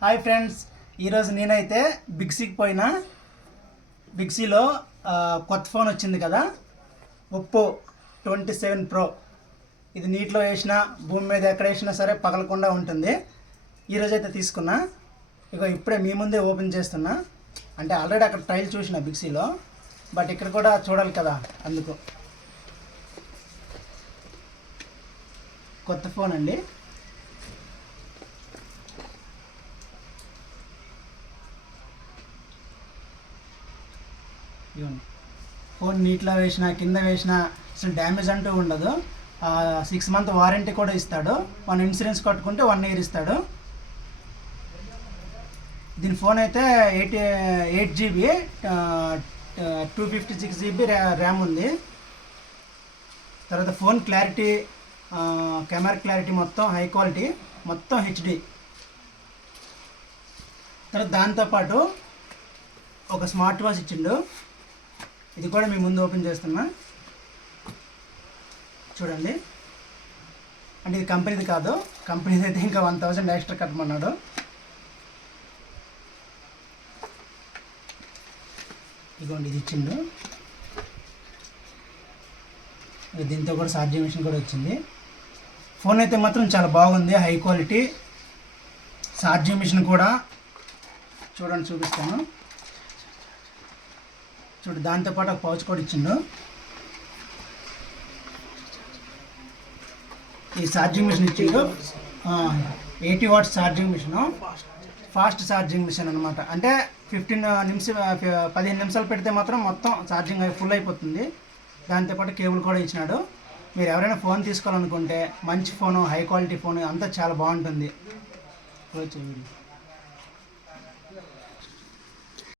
Hi friends, ఈరోజు నేనైతే బిగ్సీకి పోయినా. బిగ్సీలో కొత్త ఫోన్ వచ్చింది కదా, ఒప్పో 27 Pro. ఇది నీటిలో వేసినా భూమి మీద ఎక్కడ వేసినా సరే పగలకుండా ఉంటుంది. ఈరోజైతే తీసుకున్నా. ఇప్పుడే మీ ముందే ఓపెన్ చేస్తున్నా. అంటే ఆల్రెడీ అక్కడ ట్రయల్ చూసిన బిగ్సీలో, బట్ ఇక్కడ కూడా చూడాలి కదా, అందుకు. కొత్త ఫోన్ అండి. ఫోన్ నీటిలో వేసినా కింద వేసినా అసలు డ్యామేజ్ అంటూ ఉండదు. 6 month వారంటీ కూడా ఇస్తాడు. 1 ఇన్సూరెన్స్ కట్టుకుంటే 1 year ఇస్తాడు. దీని ఫోన్ అయితే 8 GB 256 GB ర్యామ్ ఉంది. తర్వాత ఫోన్ క్లారిటీ, కెమెరా క్లారిటీ మొత్తం హై క్వాలిటీ, మొత్తం HD. తర్వాత దాంతోపాటు ఒక స్మార్ట్ వాచ్ ఇచ్చిండు. ఇది కూడా మీ ముందు ఓపెన్ చేస్తున్నా, చూడండి. అంటే ఇది కంపెనీది కాదు, కంపెనీది అయితే ఇంకా 1000 ఎక్స్ట్రా కట్టమన్నాడు. ఇదిగోండి, ఇది ఇచ్చిండు. దీంతో కూడా ఛార్జింగ్ మిషన్ కూడా వచ్చింది. ఫోన్ అయితే మాత్రం చాలా బాగుంది, హై క్వాలిటీ. ఛార్జింగ్ మిషన్ కూడా చూడండి, చూపిస్తాను. చూడు, దాంతోపాటు ఒక పౌచ్ కూడా ఇచ్చిండు. ఈ ఛార్జింగ్ మిషన్ ఇచ్చిండు. 80 watts charging machine, fast charging machine అనమాట. అంటే 15 నిమిషాలు పెడితే మాత్రం మొత్తం ఛార్జింగ్ ఫుల్ అయిపోతుంది. దాంతోపాటు కేబుల్ కూడా ఇచ్చినాడు. మీరు ఎవరైనా ఫోన్ తీసుకోవాలనుకుంటే మంచి ఫోను, హై క్వాలిటీ ఫోను అంతా చాలా బాగుంటుంది.